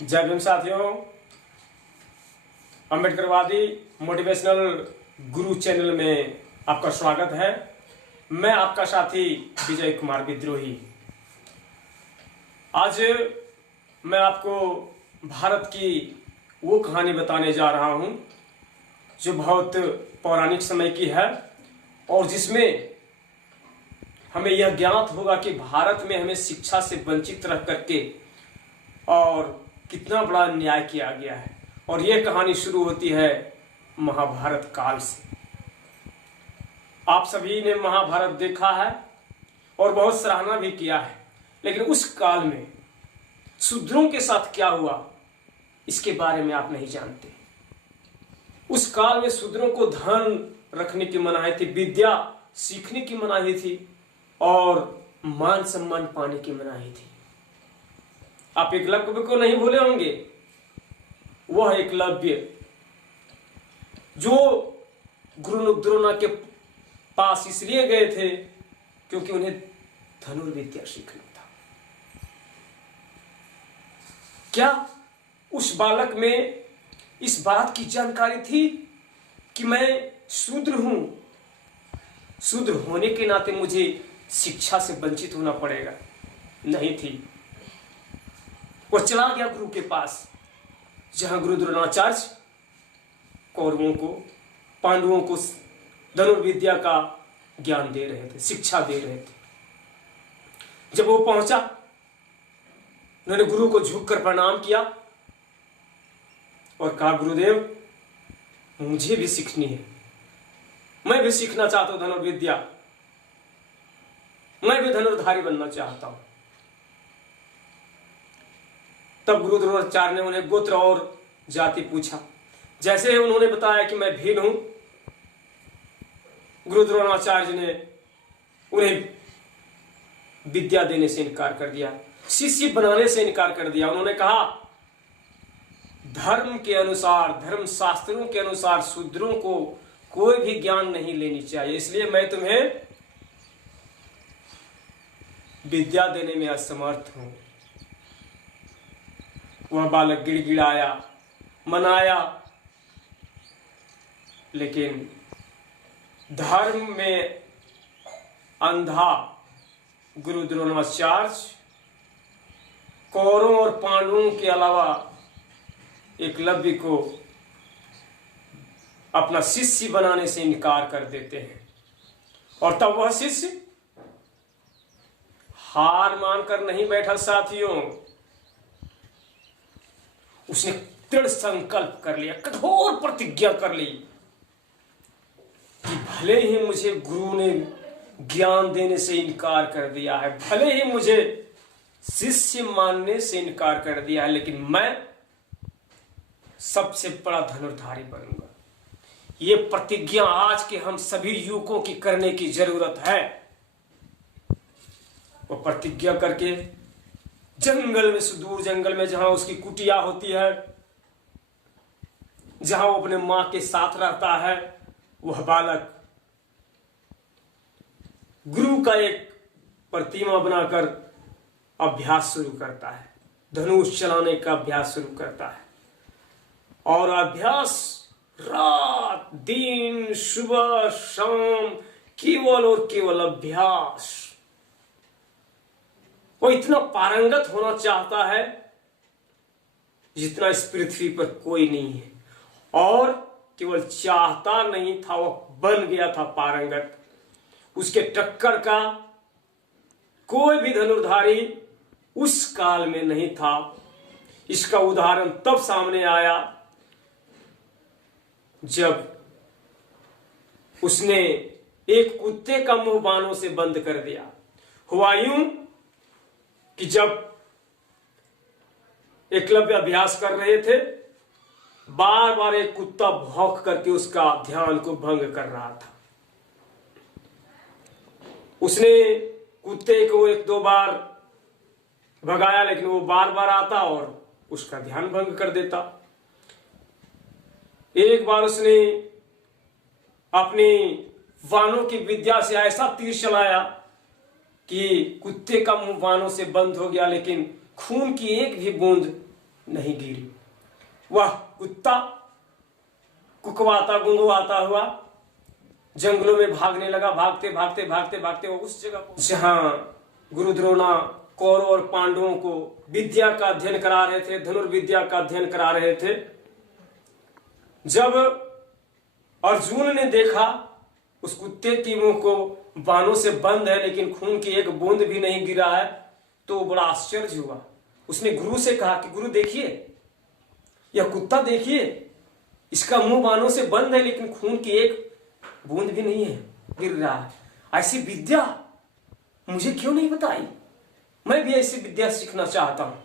जय भीम साथियों। अम्बेडकरवादी मोटिवेशनल गुरु चैनल में आपका स्वागत है। मैं आपका साथी विजय कुमार विद्रोही। आज मैं आपको भारत की वो कहानी बताने जा रहा हूं जो बहुत पौराणिक समय की है और जिसमें हमें यह ज्ञात होगा कि भारत में हमें शिक्षा से वंचित रह करके और कितना बड़ा न्याय किया गया है। और यह कहानी शुरू होती है महाभारत काल से। आप सभी ने महाभारत देखा है और बहुत सराहना भी किया है, लेकिन उस काल में शूद्रों के साथ क्या हुआ इसके बारे में आप नहीं जानते। उस काल में शूद्रों को धन रखने की मनाही थी, विद्या सीखने की मनाही थी और मान सम्मान पाने की मनाही थी। आप एकलव्य को नहीं भूले होंगे। वह एकलव्य जो गुरु द्रोण के पास इसलिए गए थे क्योंकि उन्हें धनुर्विद्या सीखना था। क्या उस बालक में इस बात की जानकारी थी कि मैं शूद्र हूं, शूद्र होने के नाते मुझे शिक्षा से वंचित होना पड़ेगा? नहीं थी। वो चला गया गुरु के पास, जहां गुरु द्रोणाचार्य कौरवों को, पांडवों को धनुर्विद्या का ज्ञान दे रहे थे, शिक्षा दे रहे थे। जब वो पहुंचा, उन्होंने गुरु को झुककर प्रणाम किया और कहा, गुरुदेव मुझे भी सीखनी है, मैं भी सीखना चाहता हूं धनुर्विद्या, मैं भी धनुर्धारी बनना चाहता हूं। तब गुरु द्रोणाचार्य ने उन्हें गोत्र और जाति पूछा। जैसे ही उन्होंने बताया कि मैं भील हूं, गुरु द्रोणाचार्य ने उन्हें विद्या देने से इनकार कर दिया, शिष्य बनाने से इनकार कर दिया। उन्होंने कहा, धर्म के अनुसार, धर्म शास्त्रों के अनुसार शूद्रों को कोई भी ज्ञान नहीं लेनी चाहिए, इसलिए मैं तुम्हें विद्या देने में असमर्थ हूं। वह बालक गिड़गिड़ाया, मनाया, लेकिन धर्म में अंधा गुरु द्रोणाचार्य कौरवों और पांडवों के अलावा एकलव्य को अपना शिष्य बनाने से इनकार कर देते हैं। और तब वह शिष्य हार मानकर नहीं बैठा साथियों, उसने दृढ़ संकल्प कर लिया, कठोर प्रतिज्ञा कर ली कि भले ही मुझे गुरु ने ज्ञान देने से इनकार कर दिया है, भले ही मुझे शिष्य मानने से इनकार कर दिया है, लेकिन मैं सबसे बड़ा धनुर्धारी बनूंगा। ये प्रतिज्ञा आज के हम सभी युवकों की करने की जरूरत है। वो प्रतिज्ञा करके जंगल में, सुदूर जंगल में, जहां उसकी कुटिया होती है, जहां वो अपने मां के साथ रहता है, वह बालक गुरु का एक प्रतिमा बनाकर अभ्यास शुरू करता है, धनुष चलाने का अभ्यास शुरू करता है। और अभ्यास रात दिन सुबह शाम, केवल और केवल अभ्यास। वो इतना पारंगत होना चाहता है जितना इस पृथ्वी पर कोई नहीं है, और केवल चाहता नहीं था, वो बन गया था पारंगत। उसके टक्कर का कोई भी धनुर्धारी उस काल में नहीं था। इसका उदाहरण तब सामने आया जब उसने एक कुत्ते का मुंह बाणों से बंद कर दिया। हुआ यूं कि जब एकलव्य अभ्यास कर रहे थे, बार बार एक कुत्ता भौंक करके उसका ध्यान को भंग कर रहा था। उसने कुत्ते को एक दो बार भगाया, लेकिन वो बार बार आता और उसका ध्यान भंग कर देता। एक बार उसने अपनी वानों की विद्या से ऐसा तीर चलाया कि कुत्ते का मुंह बाणों से बंद हो गया, लेकिन खून की एक भी बूंद नहीं गिरी। वह कुत्ता कुकवाता गुंगवाता हुआ जंगलों में भागने लगा। भागते भागते भागते भागते वो उस जगह जहां गुरु द्रोणा कौरव और पांडवों को विद्या का अध्ययन करा रहे थे, धनुर्विद्या का अध्ययन करा रहे थे। जब अर्जुन ने देखा उस कुत्ते की मुंह को बाणों से बंद है लेकिन खून की एक बूंद भी नहीं गिरा है, तो बड़ा आश्चर्य हुआ। उसने गुरु से कहा कि गुरु देखिए, यह कुत्ता देखिए, इसका मुंह बाणों से बंद है लेकिन खून की एक बूंद भी नहीं है, गिर रहा है। ऐसी विद्या मुझे क्यों नहीं बताई? मैं भी ऐसी विद्या सीखना चाहता हूं।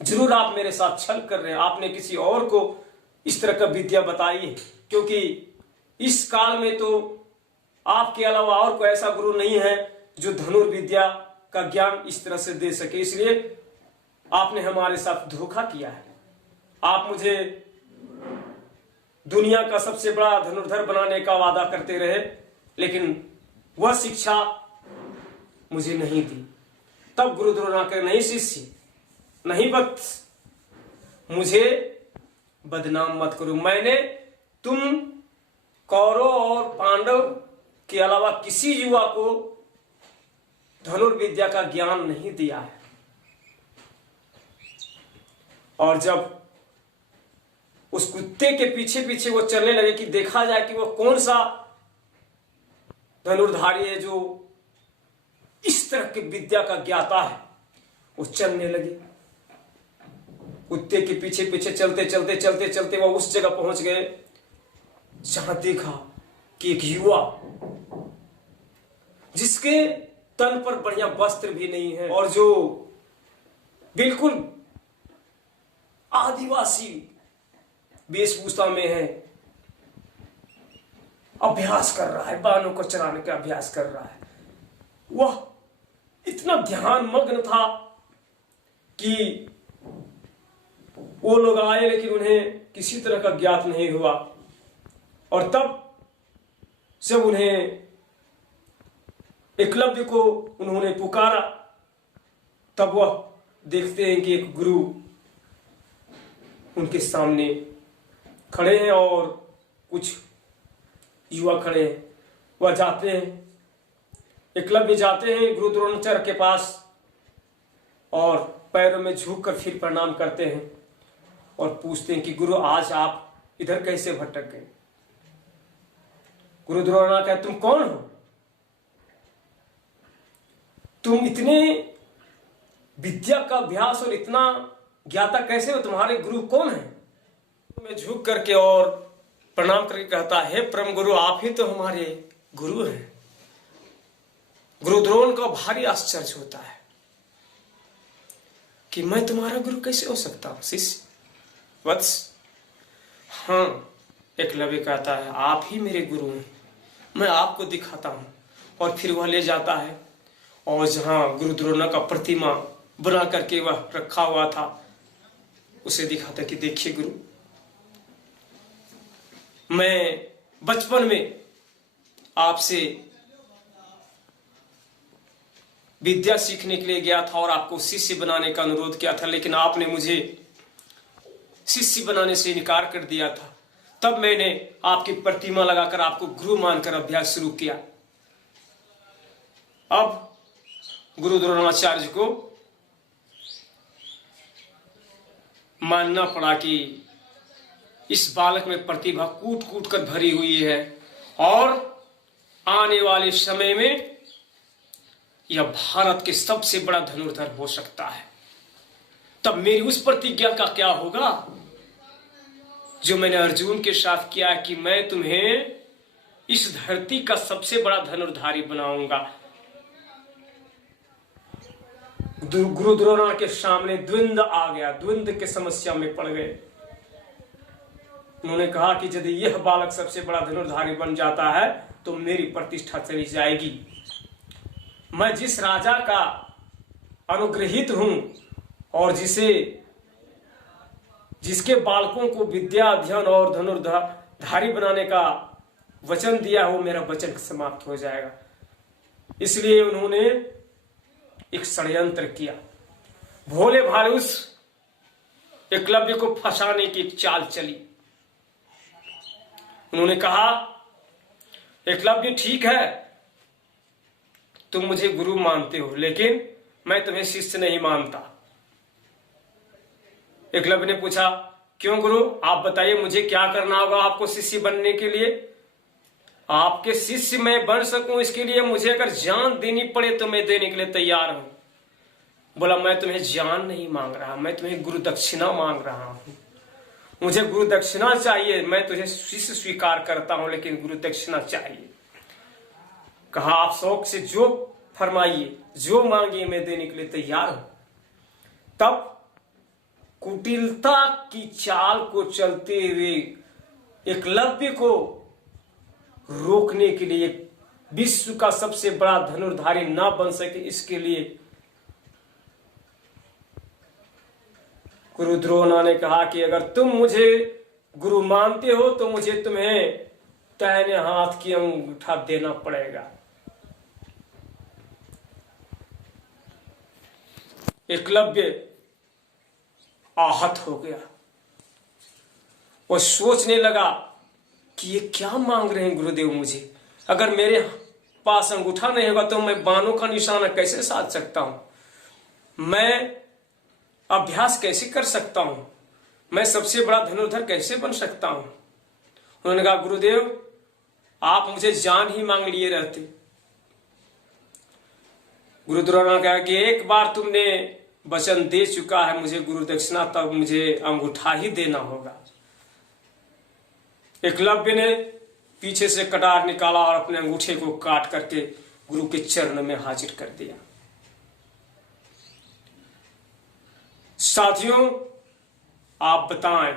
जरूर आप मेरे साथ छल कर रहे हैं, आपने किसी और को इस तरह का विद्या बताई है, क्योंकि इस काल में तो आपके अलावा और कोई ऐसा गुरु नहीं है जो धनुर्विद्या का ज्ञान इस तरह से दे सके। इसलिए आपने हमारे साथ धोखा किया है। आप मुझे दुनिया का सबसे बड़ा धनुर्धर बनाने का वादा करते रहे, लेकिन वह शिक्षा मुझे नहीं दी। तब गुरु द्रोणा के नहीं शिष्य, नहीं भक्त, मुझे बदनाम मत करो। मैंने तुम कौरव और पांडव के अलावा किसी युवा को धनुर्विद्या का ज्ञान नहीं दिया है। और जब उस कुत्ते के पीछे पीछे वो चलने लगे कि देखा जाए कि वो कौन सा धनुर्धारी है जो इस तरह की विद्या का ज्ञाता है, वो चलने लगे। कुत्ते के पीछे पीछे चलते चलते चलते चलते वो उस जगह पहुंच गए जहां देखा कि एक युवा जिसके तन पर बढ़िया वस्त्र भी नहीं है और जो बिल्कुल आदिवासी वेशभूषा में है, अभ्यास कर रहा है, बाणों को चलाने का अभ्यास कर रहा है। वह इतना ध्यान मग्न था कि वो लोग आए लेकिन उन्हें किसी तरह का ज्ञात नहीं हुआ। और तब जब उन्हें एकलव्य को उन्होंने पुकारा, तब वह देखते हैं कि एक गुरु उनके सामने खड़े हैं और कुछ युवा खड़े हैं। वह जाते हैं, एकलव्य जाते हैं गुरु द्रोणाचार्य के पास और पैरों में झुककर फिर प्रणाम करते हैं और पूछते हैं कि गुरु आज आप इधर कैसे भटक गए? गुरु द्रोणा कहते तुम कौन हो? तुम इतने विद्या का अभ्यास और इतना ज्ञाता कैसे हो? तुम्हारे गुरु कौन है? मैं झुक करके और प्रणाम करके कहता है, परम गुरु आप ही तो हमारे गुरु हैं। गुरु द्रोण को भारी आश्चर्य होता है कि मैं तुम्हारा गुरु कैसे हो सकता हूं शिष्य वत्स? हाँ, एकलव्य कहता है आप ही मेरे गुरु हैं, मैं आपको दिखाता हूं। और फिर वह ले जाता है और जहां गुरु द्रोण का प्रतिमा बना करके वह रखा हुआ था उसे दिखाता कि देखिए गुरु, मैं बचपन में आपसे विद्या सीखने के लिए गया था और आपको शिष्य बनाने का अनुरोध किया था, लेकिन आपने मुझे शिष्य बनाने से इनकार कर दिया था। तब मैंने आपकी प्रतिमा लगाकर आपको गुरु मानकर अभ्यास शुरू किया। अब गुरु द्रोणाचार्य को मानना पड़ा कि इस बालक में प्रतिभा कूट कूट कर भरी हुई है और आने वाले समय में यह भारत के सबसे बड़ा धनुर्धर हो सकता है। तब मेरी उस प्रतिज्ञा का क्या होगा जो मैंने अर्जुन के साथ किया कि मैं तुम्हें इस धरती का सबसे बड़ा धनुर्धारी बनाऊंगा। गुरु द्रोण के सामने द्वंद्व आ गया, द्वंद्व के समस्या में पड़ गए। उन्होंने कहा कि यदि यह बालक सबसे बड़ा धनुर्धारी बन जाता है तो मेरी प्रतिष्ठा चली जाएगी। मैं जिस राजा का अनुग्रहित हूं और जिसके बालकों को विद्या अध्ययन और धनुर्धारी बनाने का वचन दिया, वो मेरा वचन समाप्त हो जाएगा। इसलिए उन्होंने एक षड्यंत्र किया भोले भाले उस एकलव्य को फंसाने की एक चाल चली। उन्होंने कहा, एकलव्य ठीक है, तुम मुझे गुरु मानते हो, लेकिन मैं तुम्हें शिष्य नहीं मानता। एकलव्य ने पूछा, क्यों गुरु, आप बताइए मुझे क्या करना होगा आपको शिष्य बनने के लिए? आपके शिष्य मैं बन सकूं इसके लिए मुझे अगर जान देनी पड़े तो मैं देने के लिए तैयार हूं। बोला, मैं तुम्हें जान नहीं मांग रहा, मैं तुम्हें गुरु दक्षिणा मांग रहा हूं। मुझे गुरु दक्षिणा चाहिए, मैं तुझे शिष्य स्वीकार करता हूं लेकिन गुरु दक्षिणा चाहिए। कहा, आप शौक से जो फरमाइए, जो मांगिए, मैं देने के लिए तैयार हूं। तब कुटिलता की चाल को चलते हुए एकलव्य को रोकने के लिए, विश्व का सबसे बड़ा धनुर्धारी ना बन सके इसके लिए गुरु द्रोण ने कहा कि अगर तुम मुझे गुरु मानते हो तो मुझे तुम्हें दाहिने हाथ की अंगूठा देना पड़ेगा। एकलव्य आहत हो गया। वो सोचने लगा कि ये क्या मांग रहे हैं गुरुदेव मुझे, अगर मेरे पास अंगूठा नहीं होगा तो मैं बाणों का निशाना कैसे साध सकता हूं, मैं अभ्यास कैसे कर सकता हूं, मैं सबसे बड़ा धनुर्धर कैसे बन सकता हूं। उन्होंने कहा, गुरुदेव आप मुझे जान ही मांग लिए रहते। गुरु द्रोण ने कहा कि एक बार तुमने वचन दे चुका है मुझे गुरु दक्षिणा, तब मुझे अंगूठा ही देना होगा। एकलव्य ने पीछे से कटार निकाला और अपने अंगूठे को काट करके गुरु के चरण में हाजिर कर दिया। साथियों, आप बताएं,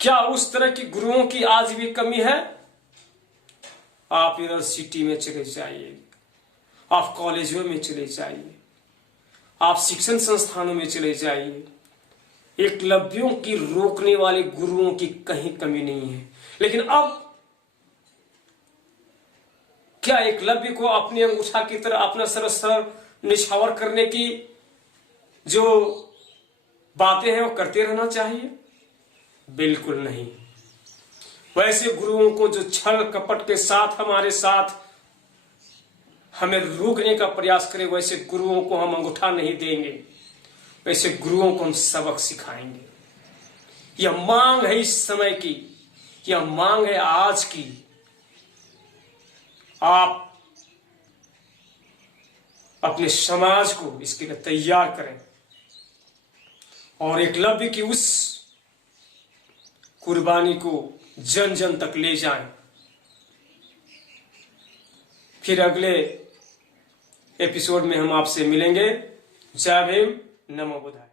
क्या उस तरह की गुरुओं की आज भी कमी है? आप यूनिवर्सिटी में चले जाइए, आप कॉलेजों में चले जाइए, आप शिक्षण संस्थानों में चले जाइए, एकलव्यों की रोकने वाले गुरुओं की कहीं कमी नहीं है। लेकिन अब क्या एकलव्य को अपनी अंगूठा की तरह अपना सर निछावर करने की जो बातें हैं वो करते रहना चाहिए? बिल्कुल नहीं। वैसे गुरुओं को जो छल कपट के साथ हमारे साथ हमें रोकने का प्रयास करे, वैसे गुरुओं को हम अंगूठा नहीं देंगे, वैसे गुरुओं को हम सबक सिखाएंगे। यह मांग है इस समय की, यह मांग है आज की। आप अपने समाज को इसके लिए तैयार करें और एकलव्य की उस कुर्बानी को जन जन तक ले जाएं। फिर अगले एपिसोड में हम आपसे मिलेंगे। जय भीम, नमो बुद्धाय।